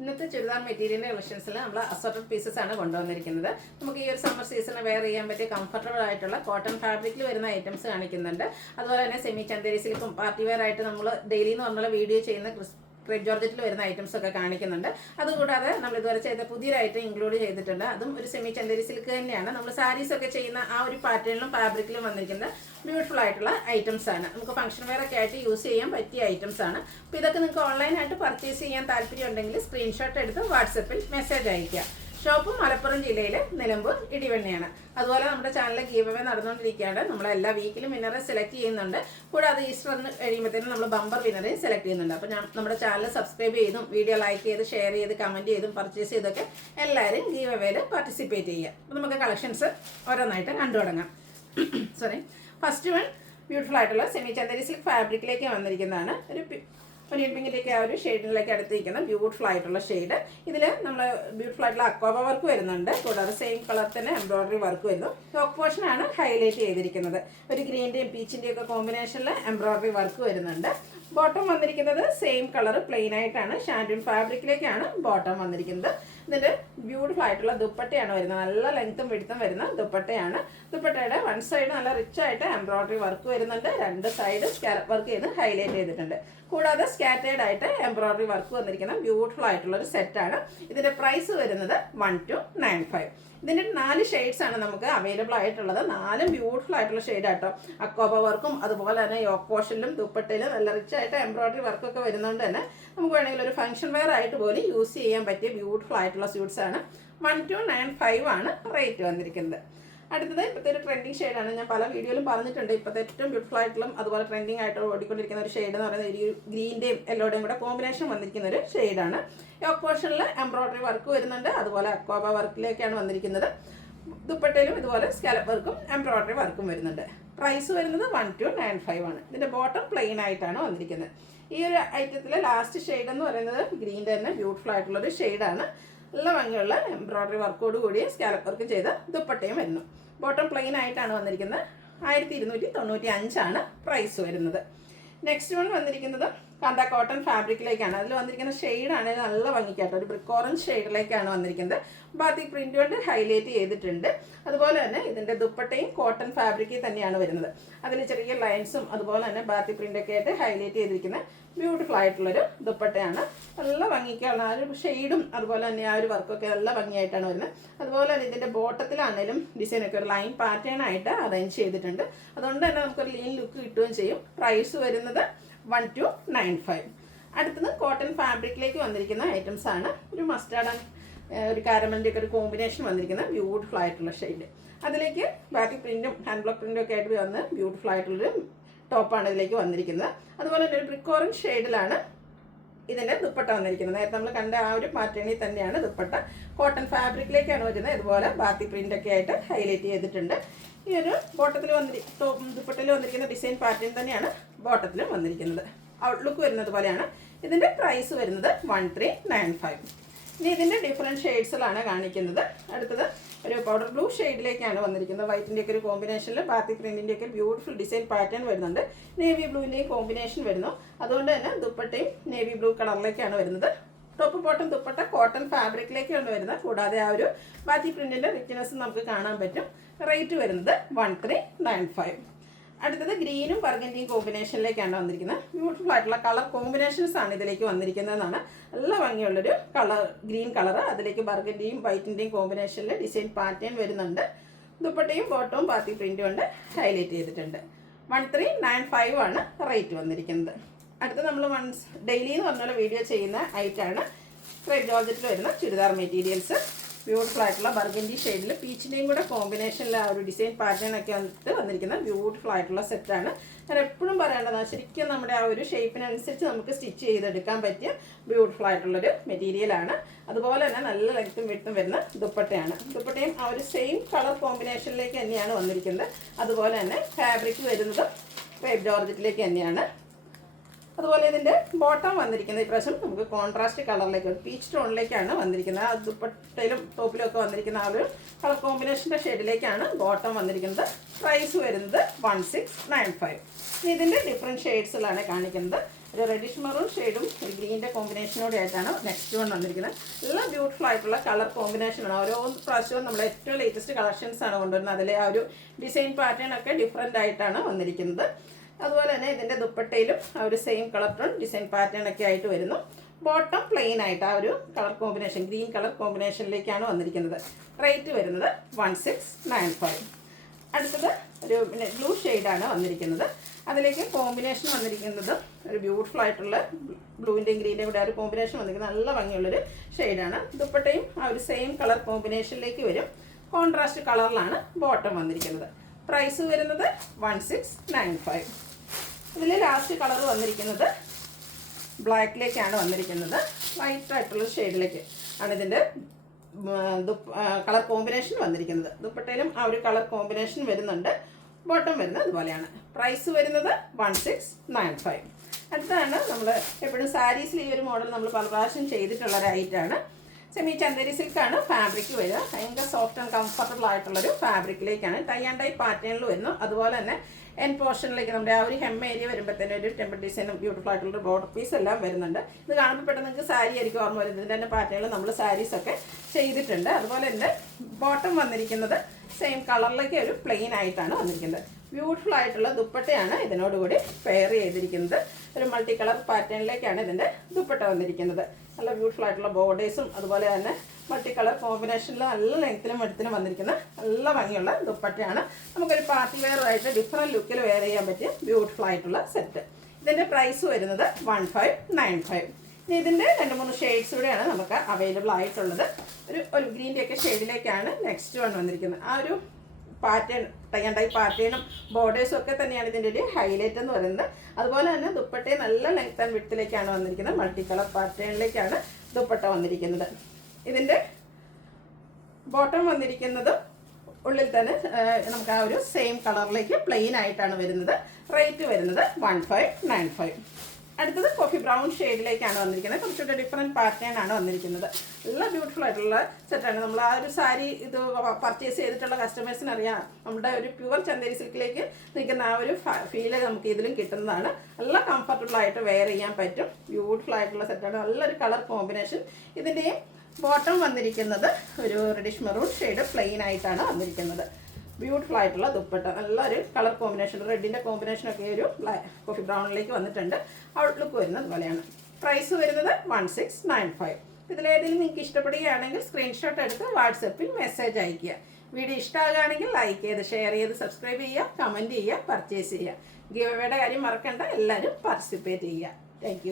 ഇന്നത്തെ ചുരിദാർ മെറ്റീരിയലിൻ്റെ കളക്ഷൻസിൽ നമ്മൾ അസോർട്ടഡ് പീസസ് ആണ് കൊണ്ടുവന്നിരിക്കുന്നത്. നമുക്ക് ഈ ഒരു സമ്മർ സീസണിൽ വെയർ ചെയ്യാൻ പറ്റിയ കംഫർട്ടബിൾ ആയിട്ടുള്ള കോട്ടൺ ഫാബ്രിക്കിൽ വരുന്ന ഐറ്റംസ് കാണിക്കുന്നുണ്ട്. അതുപോലെ തന്നെ സെമി ചന്തേരി സിൽക്കും പാർട്ടി വെയർ ആയിട്ട് നമ്മൾ ഡെയിലി എന്ന് പറഞ്ഞുള്ള വീഡിയോ ചെയ്യുന്ന ക്രേപ്പ് ജോർജറ്റിൽ വരുന്ന ഐറ്റംസ് ഒക്കെ കാണിക്കുന്നുണ്ട്. അതുകൂടാതെ നമ്മൾ ഇതുവരെ ചെയ്ത പുതിയൊരു ഐറ്റം ഇൻക്ലൂഡ് ചെയ്തിട്ടുണ്ട്. അതും ഒരു സെമി ചന്തേരി സിൽക്ക് തന്നെയാണ്. നമ്മൾ സാരീസ് ഒക്കെ ചെയ്യുന്ന ആ ഒരു പാറ്റേണിലും ഫാബ്രിക്കിലും വന്നിരിക്കുന്ന ബ്യൂട്ടിഫുൾ ആയിട്ടുള്ള ഐറ്റംസ് ആണ്. നമുക്ക് ഫംഗ്ഷൻ വെയർ ഒക്കെ ആയിട്ട് യൂസ് ചെയ്യാൻ പറ്റിയ ഐറ്റംസ് ആണ്. അപ്പോൾ ഇതൊക്കെ നിങ്ങൾക്ക് ഓൺലൈനായിട്ട് പർച്ചേസ് ചെയ്യാൻ താല്പര്യം ഉണ്ടെങ്കിൽ സ്ക്രീൻഷോട്ട് എടുത്ത് വാട്സപ്പിൽ മെസ്സേജ് അയയ്ക്കുക. ഷോപ്പ് മലപ്പുറം ജില്ലയിലെ നിലമ്പൂർ ഇടിവണ്ണയാണ്. അതുപോലെ നമ്മുടെ ചാനലിൽ ഗീവ് അവേ നടന്നുകൊണ്ടിരിക്കുകയാണ്. നമ്മൾ എല്ലാ വീക്കിലും വിന്നറെ സെലക്ട് ചെയ്യുന്നുണ്ട്. കൂടാതെ ഈസ്റ്ററിന് കഴിയുമ്പോഴത്തേനും നമ്മൾ ബമ്പർ വിന്നറെ സെലക്ട് ചെയ്യുന്നുണ്ട്. അപ്പോൾ നമ്മുടെ ചാനൽ സബ്സ്ക്രൈബ് ചെയ്തും വീഡിയോ ലൈക്ക് ചെയ്ത് ഷെയർ ചെയ്ത് കമൻറ്റ് ചെയ്തും പർച്ചേസ് ചെയ്തൊക്കെ എല്ലാവരും ഗീവ് അവേയിൽ പാർട്ടിസിപ്പേറ്റ് ചെയ്യുക. അപ്പോൾ നമുക്ക് കളക്ഷൻസ് ഓരോന്നായിട്ട് കണ്ടു തുടങ്ങാം. സോറി, ഫസ്റ്റ് വൺ ബ്യൂട്ടിഫുൾ ആയിട്ടുള്ള സെമി ചന്തേരി സിൽക്ക് ഫാബ്രിക്കിലേക്ക് വന്നിരിക്കുന്നതാണ്. ഒരു ഒനിയൻ പിങ്കിൻ്റെയൊക്കെ ആ ഒരു ഷെയ്ഡിലേക്ക് അടുത്തിരിക്കുന്ന ബ്യൂട്ടിഫുൾ ആയിട്ടുള്ള ഷെയ്ഡ്. ഇതിൽ നമ്മൾ ബ്യൂട്ടിഫുൾ ആയിട്ടുള്ള അക്വാബ വർക്ക് വരുന്നുണ്ട്. കൂടാതെ സെയിം കളർ തന്നെ എംബ്രോയിഡറി വർക്ക് വരുന്നു. ടോപ്പ് പോർഷനാണ് ഹൈലൈറ്റ് ചെയ്തിരിക്കുന്നത്. ഒരു ഗ്രീൻ്റെയും പീച്ചിൻ്റെയും ഒക്കെ കോമ്പിനേഷനിൽ എംബ്രോയിഡറി വർക്ക് വരുന്നുണ്ട്. ബോട്ടം വന്നിരിക്കുന്നത് സെയിം കളർ പ്ലെയിൻ ആയിട്ടാണ്. ഷാൻഡൂൺ ഫാബ്രിക്കിലേക്കാണ് ബോട്ടം വന്നിരിക്കുന്നത്. ഇതിൻ്റെ ബ്യൂട്ടിഫുൾ ആയിട്ടുള്ള ദുപ്പട്ടയാണ് വരുന്നത്. നല്ല ലെങ്ത്തും വെടുത്തും വരുന്ന ദുപ്പട്ടയാണ്. ദുപ്പട്ടയുടെ വൺ സൈഡ് നല്ല റിച്ച് ആയിട്ട് എംബ്രോയിഡറി വർക്ക് വരുന്നുണ്ട്. രണ്ട് സൈഡ് സ്കാലപ്പ് വർക്ക് ചെയ്ത് ഹൈലൈറ്റ് ചെയ്തിട്ടുണ്ട്. കൂടാതെ സ്കാറ്റേഡ് ആയിട്ട് എംബ്രോയിഡറി വർക്ക് വന്നിരിക്കുന്ന ബ്യൂട്ടിഫുൾ ആയിട്ടുള്ള ഒരു സെറ്റാണ്. ഇതിൻ്റെ പ്രൈസ് വരുന്നത് 1295. ഇതിൻ്റെ 4 ഷെയ്ഡ്സ് ആണ് നമുക്ക് അവൈലബിൾ ആയിട്ടുള്ളത്. 4 ബ്യൂട്ടിഫുൾ ആയിട്ടുള്ള ഷെയ്ഡ് ആട്ടോ. അക്കോബ വർക്കും അതുപോലെ തന്നെ യോക്ക് പോർഷനിലും ദുപ്പട്ടയിലും നല്ല റിച്ച് ആയിട്ട് എംബ്രോയിഡറി വർക്കൊക്കെ വരുന്നതുകൊണ്ട് തന്നെ നമുക്ക് വേണമെങ്കിൽ ഒരു ഫംഗ്ഷൻ വെയർ ആയിട്ട് പോലും യൂസ് ചെയ്യാൻ പറ്റിയ ബ്യൂട്ടിഫുൾ ആയിട്ടുള്ള സ്യൂട്ട്സ് ആണ്. 1295 ആണ് റേറ്റ് വന്നിരിക്കുന്നത്. അടുത്തത് ഇപ്പോഴത്തെ ഒരു ട്രെൻഡിങ് ഷെയ്ഡാണ്. ഞാൻ പല വീഡിയോയിലും പറഞ്ഞിട്ടുണ്ട്. ഇപ്പോഴത്തെ ഏറ്റവും ബ്യൂട്ടിഫുൾ ആയിട്ടുള്ള അതുപോലെ ട്രെൻഡിങ് ആയിട്ട് ഓടിക്കൊണ്ടിരിക്കുന്ന ഒരു ഷെയ്ഡ് എന്ന് പറയുന്നത് ഈ ഗ്രീൻ്റെയും യെല്ലോയുടെയും കൂടെ കോമ്പിനേഷൻ വന്നിരിക്കുന്ന ഒരു ഷെയ്ഡാണ്. യോക്ക് പോർഷനിൽ എംബ്രോയിഡറി വർക്ക് വരുന്നുണ്ട്. അതുപോലെ അക്വാബ വർക്കിലേക്കാണ് വന്നിരിക്കുന്നത്. ദുപ്പട്ടയിലും ഇതുപോലെ സ്കാലപ്പ് വർക്കും എംബ്രോയിഡറി വർക്കും വരുന്നുണ്ട്. പ്രൈസ് വരുന്നത് 1295 ആണ്. ഇതിൻ്റെ ബോട്ടം പ്ലെയിൻ ആയിട്ടാണ് വന്നിരിക്കുന്നത്. ഈ ഒരു ഐറ്റത്തിലെ ലാസ്റ്റ് ഷെയ്ഡ് എന്ന് പറയുന്നത് ഗ്രീൻ്റെ തന്നെ ബ്യൂട്ടിഫുൾ ആയിട്ടുള്ളൊരു ഷെയ്ഡാണ്. നല്ല ഭംഗിയുള്ള എംബ്രോയിഡറി വർക്കോട് കൂടി സ്കാലപ്പ് വർക്കും ചെയ്ത് ദുപ്പട്ടയും വരുന്നു. ബോട്ടം പ്ലെയിൻ ആയിട്ടാണ് വന്നിരിക്കുന്നത്. 1295 ആണ് പ്രൈസ് വരുന്നത്. നെക്സ്റ്റ് വൺ വന്നിരിക്കുന്നത് കാന്ത കോട്ടൺ ഫാബ്രിക്കിലേക്കാണ്. അതിൽ വന്നിരിക്കുന്ന ഷെയ്ഡാണ് നല്ല ഭംഗിക്കാട്ടോ. ഒരു ബ്രിക്ക് ഓറഞ്ച് ഷെയ്ഡിലേക്കാണ് വന്നിരിക്കുന്നത്. ബാത്തിക് പ്രിൻ്റ് കൊണ്ട് ഹൈലൈറ്റ് ചെയ്തിട്ടുണ്ട്. അതുപോലെ തന്നെ ഇതിൻ്റെ ദുപ്പട്ടയും കോട്ടൺ ഫാബ്രിക്കിൽ തന്നെയാണ് വരുന്നത്. അതിൽ ചെറിയ ലൈൻസും അതുപോലെ തന്നെ ബാത്തിക് പ്രിൻ്റൊക്കെ ആയിട്ട് ഹൈലൈറ്റ് ചെയ്തിരിക്കുന്ന ബ്യൂട്ടിഫുൾ ആയിട്ടുള്ളൊരു ദുപ്പട്ടയാണ്. നല്ല ഭംഗിക്കാണ് ആ ഒരു ഷെയ്ഡും അതുപോലെ തന്നെ ആ ഒരു വർക്കൊക്കെ നല്ല ഭംഗിയായിട്ടാണ് വരുന്നത്. അതുപോലെ തന്നെ ഇതിൻ്റെ ബോട്ടത്തിലാണെങ്കിലും ഡിസൈനൊക്കെ ഒരു ലൈൻ പാറ്റേൺ ആയിട്ട് അറേഞ്ച് ചെയ്തിട്ടുണ്ട്. അതുകൊണ്ട് തന്നെ നമുക്കൊരു ലീൻ ലുക്ക് കിട്ടുകയും ചെയ്യും. പ്രൈസ് വരുന്നത് 1295. അടുത്തത് കോട്ടൺ ഫാബ്രിക്കിലേക്ക് വന്നിരിക്കുന്ന ഐറ്റംസ് ആണ്. ഒരു മസ്റ്റാർഡ് ഒരു കാരമലിൻ്റെ ഒക്കെ ഒരു കോമ്പിനേഷൻ വന്നിരിക്കുന്ന ബ്യൂട്ടിഫുൾ ആയിട്ടുള്ള ഷെയ്ഡ്. അതിലേക്ക് ബാറ്റിക് പ്രിൻറ്റും ഹാൻഡ് ബ്ലോക്ക് പ്രിൻറ്റും ഒക്കെ ആയിട്ട് വന്ന് ബ്യൂട്ടിഫുൾ ആയിട്ടുള്ളൊരു ടോപ്പാണ് ഇതിലേക്ക് വന്നിരിക്കുന്നത്. അതുപോലെ തന്നെ ഒരു ബ്രിക്ക് ഓറഞ്ച് ഷെയ്ഡിലാണ് ഇതിൻ്റെ ദുപ്പട്ട വന്നിരിക്കുന്നത്. നേരത്തെ നമ്മൾ കണ്ട ആ ഒരു പാറ്റേണിൽ തന്നെയാണ് ദുപ്പട്ട. കോട്ടൺ ഫാബ്രിക്കിലേക്കാണ് വരുന്നത്. ഇതുപോലെ ബാത്തി പ്രിൻ്റൊക്കെ ആയിട്ട് ഹൈലൈറ്റ് ചെയ്തിട്ടുണ്ട്. ഈ ഒരു ബോട്ടത്തിൽ ദുപ്പട്ടയിൽ വന്നിരിക്കുന്ന ഡിസൈൻ പാറ്റേൺ തന്നെയാണ് ബോട്ടത്തിലും വന്നിരിക്കുന്നത്. ഔട്ട്ലുക്ക് വരുന്നത് പോലെയാണ്. ഇതിൻ്റെ പ്രൈസ് വരുന്നത് 1395. ഇനി ഇതിൻ്റെ ഡിഫറെൻറ്റ് ഷെയ്ഡ്സിലാണ് കാണിക്കുന്നത്. അടുത്തത് ഒരു പൗഡർ ബ്ലൂ ഷെയ്ഡിലേക്കാണ് വന്നിരിക്കുന്നത്. വൈറ്റിൻ്റെയൊക്കെ ഒരു കോമ്പിനേഷനിൽ ബാത്തി പ്രിൻറ്റിൻ്റെയൊക്കെ ബ്യൂട്ടിഫുൾ ഡിസൈൻ പാറ്റേൺ വരുന്നുണ്ട്. നേവി ബ്ലൂവിൻ്റെയും കോമ്പിനേഷൻ വരുന്നു. അതുകൊണ്ട് തന്നെ ദുപ്പട്ടയും നേവി ബ്ലൂ കളറിലേക്കാണ് വരുന്നത്. ടോപ്പ് ബോട്ടം ദുപ്പട്ട കോട്ടൺ ഫാബ്രിക്കിലേക്കാണ് വരുന്നത്. കൂടാതെ ആ ഒരു ബാത്തി പ്രിൻറ്റിൻ്റെ റിച്ച്നെസ് നമുക്ക് കാണാൻ പറ്റും. റേറ്റ് വരുന്നത് 1395. അടുത്തത് ഗ്രീനും ബർഗൻഡിയും കോമ്പിനേഷനിലേക്കാണ് വന്നിരിക്കുന്നത്. ബ്യൂട്ടിഫുൾ ആയിട്ടുള്ള കളർ കോമ്പിനേഷൻസ് ആണ് ഇതിലേക്ക് വന്നിരിക്കുന്നതെന്നാണ്. നല്ല ഭംഗിയുള്ളൊരു കളർ ഗ്രീൻ കളർ. അതിലേക്ക് ബർഗൻഡിയും വൈറ്റിൻ്റെയും കോമ്പിനേഷനിൽ ഡിസൈൻ പാറ്റേൺ വരുന്നുണ്ട്. ദുപ്പട്ടയും ബോട്ടവും ബാത്തി പ്രിൻറ്റും കൊണ്ട് ഹൈലൈറ്റ് ചെയ്തിട്ടുണ്ട്. 1395 ആണ് റേറ്റ് വന്നിരിക്കുന്നത്. അടുത്ത നമ്മൾ ഡെയിലി എന്ന് പറഞ്ഞ വീഡിയോ ചെയ്യുന്ന ഐറ്റമാണ് ക്രേപ്പ് ജോർജറ്റിൽ വരുന്ന ചുരിദാർ മെറ്റീരിയൽസ്. ബ്യൂട്ടിഫുൾ ആയിട്ടുള്ള ബർഗൻഡി ഷെയ്ഡിൽ പീച്ചിൻ്റെയും കൂടെ കോമ്പിനേഷനിൽ ആ ഒരു ഡിസൈൻ പാറ്റേൺ ഒക്കെ വന്നിരിക്കുന്ന ബ്യൂട്ടിഫുൾ ആയിട്ടുള്ള സെറ്റാണ്. ഞാൻ എപ്പോഴും പറയേണ്ടതാണ്, ശരിക്കും നമ്മുടെ ആ ഒരു ഷേപ്പിനനുസരിച്ച് നമുക്ക് സ്റ്റിച്ച് ചെയ്തെടുക്കാൻ പറ്റിയ ബ്യൂട്ടിഫുൾ ആയിട്ടുള്ളൊരു മെറ്റീരിയലാണ്. അതുപോലെ തന്നെ നല്ല ലെങ്ത്തും വിട്ടും വരുന്ന ദുപ്പട്ടയാണ്. ദുപ്പട്ടയും ആ ഒരു സെയിം കളർ കോമ്പിനേഷനിലേക്ക് തന്നെയാണ് വന്നിരിക്കുന്നത്. അതുപോലെ തന്നെ ഫാബ്രിക് വരുന്നത് ക്രേപ്പ് ജോർജറ്റിലേക്ക് തന്നെയാണ്. അതുപോലെ ഇതിൻ്റെ ബോട്ടം വന്നിരിക്കുന്നത് ഇപ്രാവശ്യം നമുക്ക് കോൺട്രാസ്റ്റ് കളറിലേക്ക് പീച്ച് ടോണിലേക്കാണ് വന്നിരിക്കുന്നത്. ആ ദുപ്പട്ടയിലും ടോപ്പിലും ഒക്കെ വന്നിരിക്കുന്ന ആ ഒരു കളർ കോമ്പിനേഷൻ്റെ ഷെയ്ഡിലേക്കാണ് ബോട്ടം വന്നിരിക്കുന്നത്. പ്രൈസ് വരുന്നത് 1695. ഇതിൻ്റെ ഡിഫറെൻറ്റ് ഷെയ്ഡ്സിലാണ് കാണിക്കുന്നത്. ഒരു റെഡിഷ് മെറൂൺ ഷെയ്ഡും ഒരു ഗ്രീൻ്റെ കോമ്പിനേഷനോടെ ആയിട്ടാണ് നെക്സ്റ്റ് വൺ വന്നിരിക്കുന്നത്. എല്ലാം ബ്യൂട്ടിഫുൾ ആയിട്ടുള്ള കളർ കോമ്പിനേഷനാണ്. ഓരോ പ്രാവശ്യവും നമ്മൾ ഏറ്റവും ലേറ്റസ്റ്റ് കളക്ഷൻസ് ആണ് കൊണ്ടുവരുന്നത്. അതിലെ ആ ഒരു ഡിസൈൻ പാറ്റേൺ ഒക്കെ ഡിഫറെൻ്റ് ആയിട്ടാണ് വന്നിരിക്കുന്നത്. അതുപോലെ തന്നെ ഇതിൻ്റെ ദുപ്പട്ടയിലും ആ ഒരു same colour tone design pattern ഒക്കെ ആയിട്ട് വരുന്നു. ബോട്ടം പ്ലെയിൻ ആയിട്ട് ആ ഒരു കളർ കോമ്പിനേഷൻ ഗ്രീൻ കളർ കോമ്പിനേഷനിലേക്കാണ് വന്നിരിക്കുന്നത്. റേറ്റ് വരുന്നത് 1695. അടുത്തത് ഒരു ബ്ലൂ ഷെയ്ഡാണ് വന്നിരിക്കുന്നത്. അതിലേക്ക് കോമ്പിനേഷൻ വന്നിരിക്കുന്നത് ഒരു ബ്യൂട്ടിഫുൾ ആയിട്ടുള്ള ബ്ലൂവിൻ്റെയും ഗ്രീൻ്റെയും കൂടെ ഒരു കോമ്പിനേഷൻ വന്നിരിക്കുന്നത് നല്ല ഭംഗിയുള്ളൊരു ഷെയ്ഡാണ്. ദുപ്പട്ടയും ആ ഒരു സെയിം കളർ കോമ്പിനേഷനിലേക്ക് വരും. കോൺട്രാസ്റ്റ് കളറിലാണ് ബോട്ടം വന്നിരിക്കുന്നത്. പ്രൈസ് വരുന്നത് 1695. ഇതിൽ ലാസ്റ്റ് കളർ വന്നിരിക്കുന്നത് ബ്ലാക്കിലേക്കാണ് വന്നിരിക്കുന്നത്. വൈറ്റ് ആയിട്ടുള്ള ഷെയ്ഡിലേക്ക് ആണ് ഇതിൻ്റെ കളർ കോമ്പിനേഷൻ വന്നിരിക്കുന്നത്. ദുപ്പട്ടയിലും ആ ഒരു കളർ കോമ്പിനേഷൻ വരുന്നുണ്ട്. ബോട്ടം വരുന്നത് അതുപോലെയാണ്. പ്രൈസ് വരുന്നത് 1695. അടുത്താണ് നമ്മൾ എപ്പോഴും സാരീസിൽ ഈ ഒരു മോഡൽ നമ്മൾ പല പ്രാവശ്യം ചെയ്തിട്ടുള്ള ഒരു ഐറ്റാണ്. സെമി ചന്ദേരി സിൽക്കാണ് ഫാബ്രിക് വരിക. ഭയങ്കര സോഫ്റ്റ് ആൻഡ് കംഫർട്ടബിൾ ആയിട്ടുള്ളൊരു ഫാബ്രിക്കിലേക്കാണ്. ടൈ ആൻഡ് ഡൈ പാറ്റേണിൽ വരുന്നു. അതുപോലെ തന്നെ എൻ പോർഷനിലേക്ക് നമ്മുടെ ആ ഒരു ഹെം ഏരിയ വരുമ്പോഴത്തേനും ഒരു ടെമ്പിൾ ഡിസൈനും ബ്യൂട്ടിഫുൾ ആയിട്ടുള്ള ബോർഡർ പീസ് എല്ലാം വരുന്നുണ്ട്. ഇത് കാണുമ്പോൾ പെട്ടെന്ന് നിങ്ങൾക്ക് സാരി ആയിരിക്കും ഓർമ്മ വരുന്നത്. ഇതിൻ്റെ തന്നെ പാറ്റേണിൽ നമ്മൾ സാരീസൊക്കെ ചെയ്തിട്ടുണ്ട്. അതുപോലെ തന്നെ ബോട്ടം വന്നിരിക്കുന്നത് സെയിം കളറിലേക്ക് ഒരു പ്ലെയിൻ ആയിട്ടാണ് വന്നിരിക്കുന്നത്. ബ്യൂട്ടിഫുൾ ആയിട്ടുള്ള ദുപ്പട്ടയാണ് ഇതിനോടുകൂടി പെയർ ചെയ്തിരിക്കുന്നത്. ഒരു മൾട്ടി കളർ പാറ്റേണിലേക്കാണ് ഇതിൻ്റെ ദുപ്പട്ട വന്നിരിക്കുന്നത്. നല്ല ബ്യൂട്ടിഫുൾ ആയിട്ടുള്ള ബോർഡേഴ്സും അതുപോലെ തന്നെ മൾട്ടി കളർ കോമ്പിനേഷനിൽ നല്ല ലെങ്ത്തിലും എടുത്തിലും വന്നിരിക്കുന്ന നല്ല ഭംഗിയുള്ള ദുപ്പട്ടയാണ്. നമുക്കൊരു പാർട്ടി വെയർ ആയിട്ട് ഡിഫറെൻറ്റ് ലുക്കിൽ വെയർ ചെയ്യാൻ പറ്റിയ ബ്യൂട്ടിഫുൾ ആയിട്ടുള്ള സെറ്റ്. ഇതിൻ്റെ പ്രൈസ് വരുന്നത് 1595. ഇനി ഇതിൻ്റെ 2-3 ഷെയ്ഡ്സ് കൂടെയാണ് നമുക്ക് അവൈലബിൾ ആയിട്ടുള്ളത്. ഒരു ഗ്രീൻ്റെ ഒക്കെ ഷെയ്ഡിലേക്കാണ് നെക്സ്റ്റ് വൺ വന്നിരിക്കുന്നത്. ആ ഒരു പാറ്റേൺ ടൈ ആൻഡ് ഡൈ പാറ്റേണും ബോർഡേഴ്സും ഒക്കെ തന്നെയാണ് ഇതിൻ്റെ ഒരു ഹൈലൈറ്റ് എന്ന് പറയുന്നത്. അതുപോലെ തന്നെ ദുപ്പട്ടയെ നല്ല ലെങ്ത് ആൻഡ് വിഡ്ത്തിലേക്കാണ് വന്നിരിക്കുന്നത്. മൾട്ടി കളർ പാറ്റേണിലേക്കാണ് ദുപ്പട്ട വന്നിരിക്കുന്നത്. ഇതിൻ്റെ ബോട്ടം വന്നിരിക്കുന്നത് ഉള്ളിൽ തന്നെ നമുക്ക് ആ ഒരു സെയിം കളറിലേക്ക് പ്ലെയിൻ ആയിട്ടാണ് വരുന്നത്. റേറ്റ് വരുന്നത് 1595. അടുത്തത് കോഫി ബ്രൗൺ ഷെയ്ഡിലേക്കാണ് വന്നിരിക്കുന്നത്. കുറച്ചുകൂടെ ഡിഫറെൻറ്റ് പാറ്റേൺ ആണ് വന്നിരിക്കുന്നത്. നല്ല ബ്യൂട്ടിഫുൾ ആയിട്ടുള്ള സെറ്റാണ്. നമ്മൾ ആ ഒരു സാരി ഇത് പർച്ചേസ് ചെയ്തിട്ടുള്ള കസ്റ്റമേഴ്സിന് അറിയാം നമ്മുടെ ഒരു പ്യുവർ ചന്ദേരി സിൽക്കിലേക്ക് നിൽക്കുന്ന ആ ഒരു ഫീല് നമുക്ക് ഇതിലും കിട്ടുന്നതാണ്. നല്ല കംഫർട്ടബിൾ ആയിട്ട് വെയർ ചെയ്യാൻ പറ്റും. ബ്യൂട്ടിഫുൾ ആയിട്ടുള്ള സെറ്റാണ്. നല്ലൊരു കളർ കോമ്പിനേഷൻ. ഇതിൻ്റെയും ബോട്ടം വന്നിരിക്കുന്നത് ഒരു റെഡിഷ് മെറൂൺ ഷെയ്ഡ് പ്ലെയിൻ ആയിട്ടാണ് വന്നിരിക്കുന്നത്. ബ്യൂട്ടിഫുൾ ആയിട്ടുള്ള ദുപ്പട്ട നല്ലൊരു കളർ കോമ്പിനേഷൻ. റെഡിൻ്റെ കോമ്പിനേഷനൊക്കെ ഒരു കോഫി ബ്രൗണിലേക്ക് വന്നിട്ടുണ്ട്. ഔട്ട്ലുക്ക് വരുന്നത് പോലെയാണ്. പ്രൈസ് വരുന്നത് 1695. ഇതിലേതെങ്കിലും നിങ്ങൾക്ക് ഇഷ്ടപ്പെടുകയാണെങ്കിൽ സ്ക്രീൻഷോട്ട് എടുത്ത് വാട്സപ്പിൽ മെസ്സേജ് അയയ്ക്കുക. വീഡിയോ ഇഷ്ടമാകുകയാണെങ്കിൽ ലൈക്ക് ചെയ്ത് ഷെയർ ചെയ്ത് സബ്സ്ക്രൈബ് ചെയ്യുക, കമൻറ്റ് ചെയ്യുക, പർച്ചേസ് ചെയ്യുക. ഗിവ് അവേയുടെ കാര്യം മറക്കണ്ട. എല്ലാവരും പാർട്ടിസിപ്പേറ്റ് ചെയ്യുക. താങ്ക്